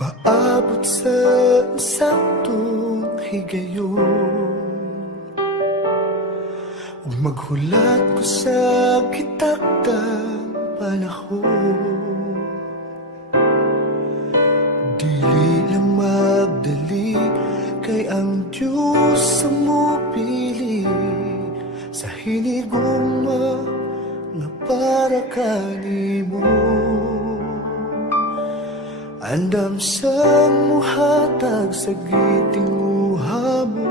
Paabot sa saktong higayon, ug maghulat ko sa kitakdang panahon. Dili lang magdali, kay ang Diyos sa mupili sa hinigugma nga para kanimo. Andam sa muhatag sa gitinguha mo,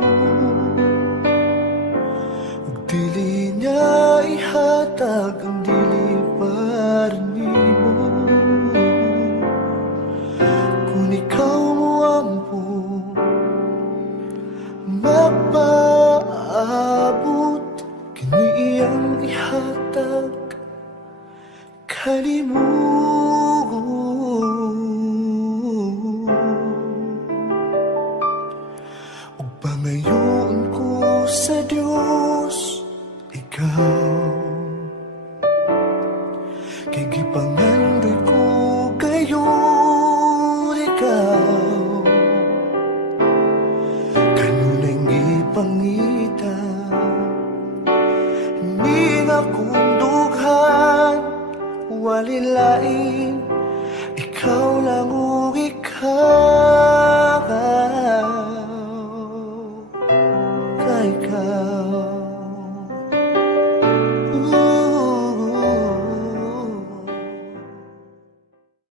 ug dili niya ihatag ang dili para nimo. Kung ikaw mo ampo mapaabot, kini iyang ihatag kanimo. Pangayoon ko sa Diyos, ikaw, kay gipangandoy ko kayo, ikaw, kanunay ipangita, hindi nga kundughan, walilain, ikaw lang o ikaw.